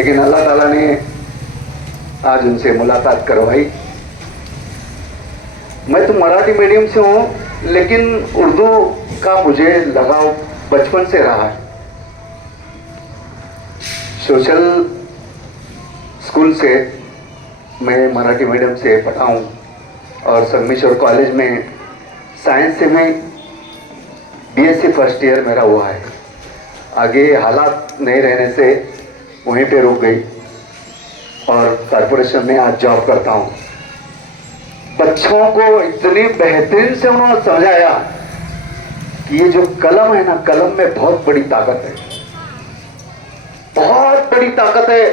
लेकिन अल्लाह ताला ने आज उनसे मुलाकात करवाई। मैं तो मराठी मीडियम से हूँ, लेकिन उर्दू का मुझे लगाव बचपन से रहा है। सोशल स्कूल से मैं मराठी मीडियम से पढ़ा हूँ और संगमेश्वर कॉलेज में साइंस से मैं बीएससी फर्स्ट ईयर मेरा हुआ है। आगे हालात नहीं रहने से वहीं पे रुक गई और कॉरपोरेशन में आज जॉब करता हूँ। बच्चों को इतनी बेहतरीन से उन्होंने समझाया कि ये जो कलम है ना, कलम में बहुत बड़ी ताकत है, बहुत बड़ी ताकत है।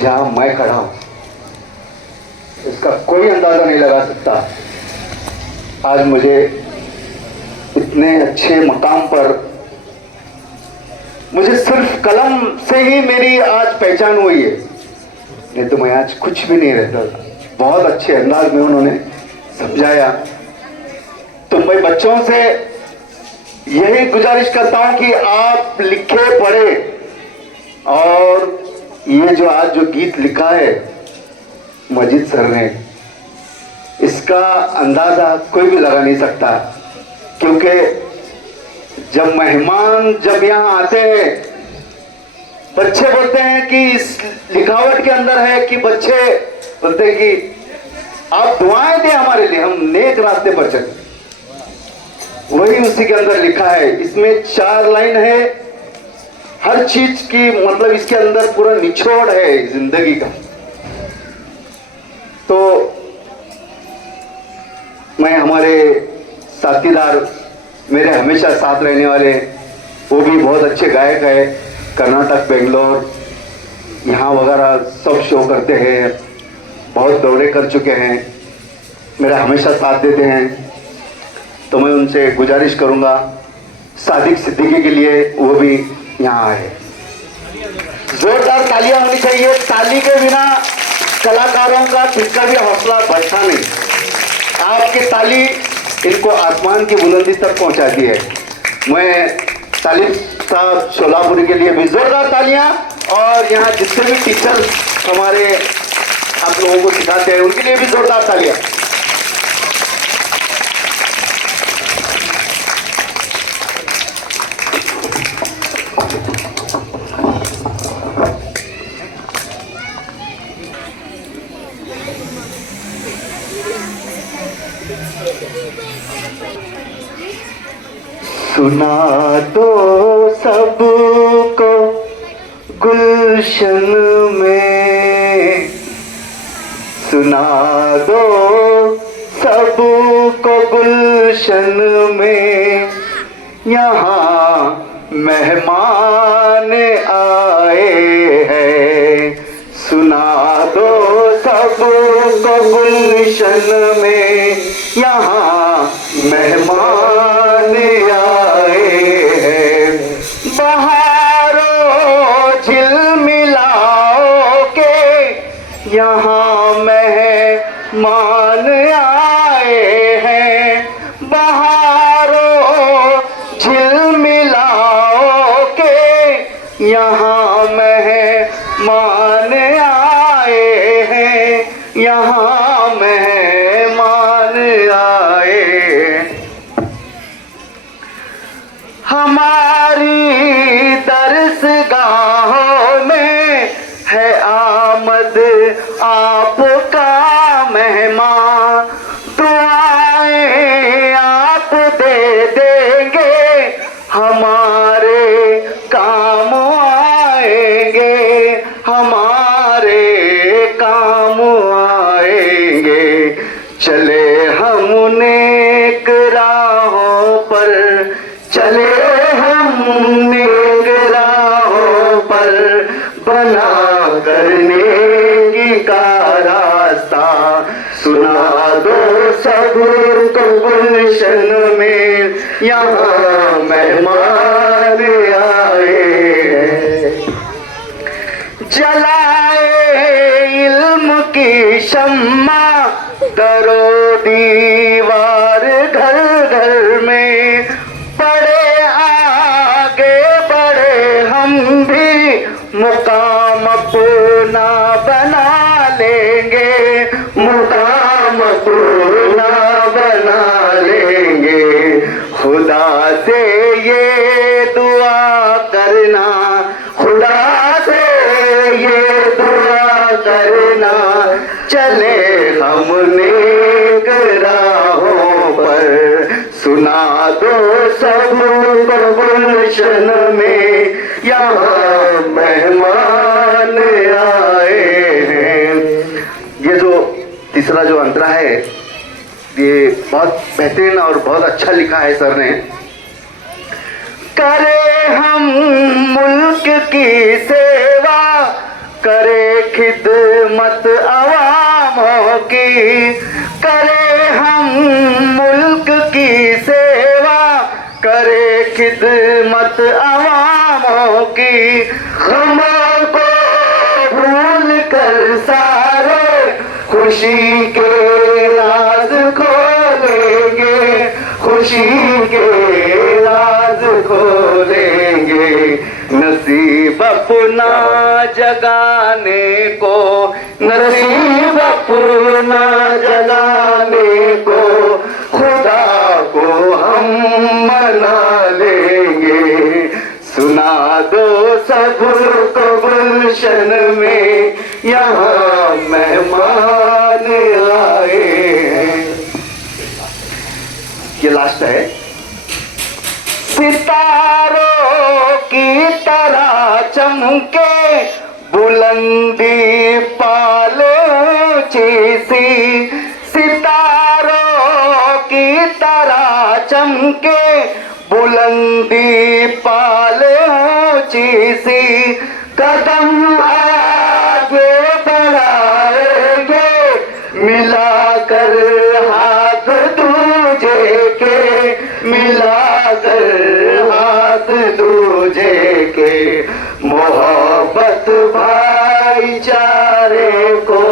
जहां मैं खड़ा हूं इसका कोई अंदाजा नहीं लगा सकता। आज मुझे इतने अच्छे मकाम पर, मुझे सिर्फ कलम से ही मेरी आज पहचान हुई है, नहीं तो मैं आज कुछ भी नहीं रहता था। बहुत अच्छे अंदाज में उन्होंने समझाया। तो मैं बच्चों से यही गुजारिश करता हूं कि आप लिखे पढ़े, और ये जो आज जो गीत लिखा है मजीद सर ने, इसका अंदाजा कोई भी लगा नहीं सकता। क्योंकि जब मेहमान जब यहाँ आते हैं, बच्चे बोलते हैं कि इस लिखावट के अंदर है कि बच्चे बोलते हैं कि आप दुआएं दें हमारे लिए, हम नेक रास्ते पर चलें। वही उसी के अंदर लिखा है। इसमें 4 लाइन है, हर चीज की मतलब इसके अंदर पूरा निचोड़ है जिंदगी का। तो मैं, हमारे साथीदार, मेरे हमेशा साथ रहने वाले, वो भी बहुत अच्छे गायक है, कर्नाटक, बेंगलोर, यहाँ वगैरह सब शो करते हैं, बहुत दौरे कर चुके हैं, मेरा हमेशा साथ देते हैं। तो मैं उनसे गुजारिश करूंगा, सादिक सिद्दीकी के लिए वो भी यहाँ आए। जोरदार तालियां होनी चाहिए। ताली के बिना कलाकारों का किसका भी हौसला बढ़ता नहीं। आपकी ताली इनको आसमान की बुलंदी तक पहुंचाती है। मैं तालिब साहब शोलापुरी के लिए भी जोरदार तालियां, और यहाँ जितने भी टीचर हमारे आप लोगों को सिखाते हैं उनके लिए भी जोरदार तालियां। सुना दो सबको गुलशन में, सुना दो सबको गुलशन में, यहाँ मेहमान आए हैं। सुना दो सबको गुलशन में, यहाँ मेहमान आए हैं। बहारों झिलमिलाओ के यहाँ मेहमान आए हैं। बहारों झिलमिलाओ के यहाँ मेहमान आए हैं। यहाँ मेहमान आए। हमारी दरसगाहों में है आमद आपका मेहमान। दुआएं आप दे देंगे, हमारे काम आएंगे, हमारे काम आएंगे। चले हम नेक राहों पर, चले हम नेक राहों पर, बना करने का रास्ता। सुना दो सबको गुलशन में, यहाँ मेहमान आए। जलाए इल्म की शम्मा, दरो दीवार घर घर में। बड़े आगे बढ़े हम भी मुकाम मुकाम अपना बना लेंगे, मुकाम अपना बना लेंगे। खुदा से ये दुआ करना, खुदा से ये दुआ करना, चले हम नेक राहों पर। सुना दो सब गुलशन में यहाँ मेहमान आए हैं। ये जो तीसरा जो अंतरा है ये बहुत बेहतरीन और बहुत अच्छा लिखा है सर ने। करे हम मुल्क की सेवा, करे खिदमत अवामों की, करे हम मुल्क की सेवा, करे खिदमत अवामों की। गमों को भूल कर सारे खुशी के राज खोलेंगे, खुशी के राज खोलेंगे। नसीब अपना जगाने को, नसीब अपना जगाने को, खुदा को हम मना लेंगे। सुना दो सब को गुलशन में यहाँ मेहमान आए हैं। ये लास्ट है। सितारों की तरह चमके बुलंदी पाले ऊंची सी, सितारों की तरह चमके बुलंदी पाले ऊंची सी। कदम आगे बढ़ाएंगे मिलाकर हाथ दूजे के, मिलाकर हाथ दूजे के। मोहब्बत भाईचारे को,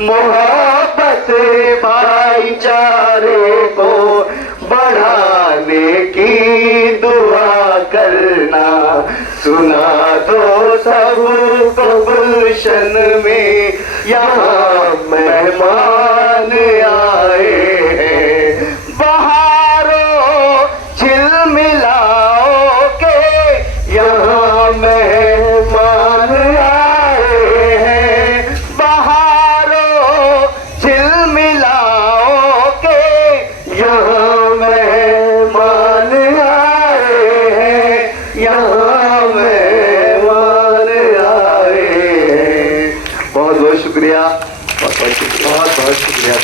मोहब्बत भाईचारे को बढ़ाने की दुआ करना। सुना दो सब को गुलशन में यहाँ मेहमान आए हैं। बहारों झिलमिलाओ के यहाँ मेहमान आए हैं। बहारों झिलमिलाओ के यहाँ मेहमान आए हैं, यहाँ मेहमान आए हैं। बहुत बहुत शुक्रिया, बहुत बहुत शुक्रिया।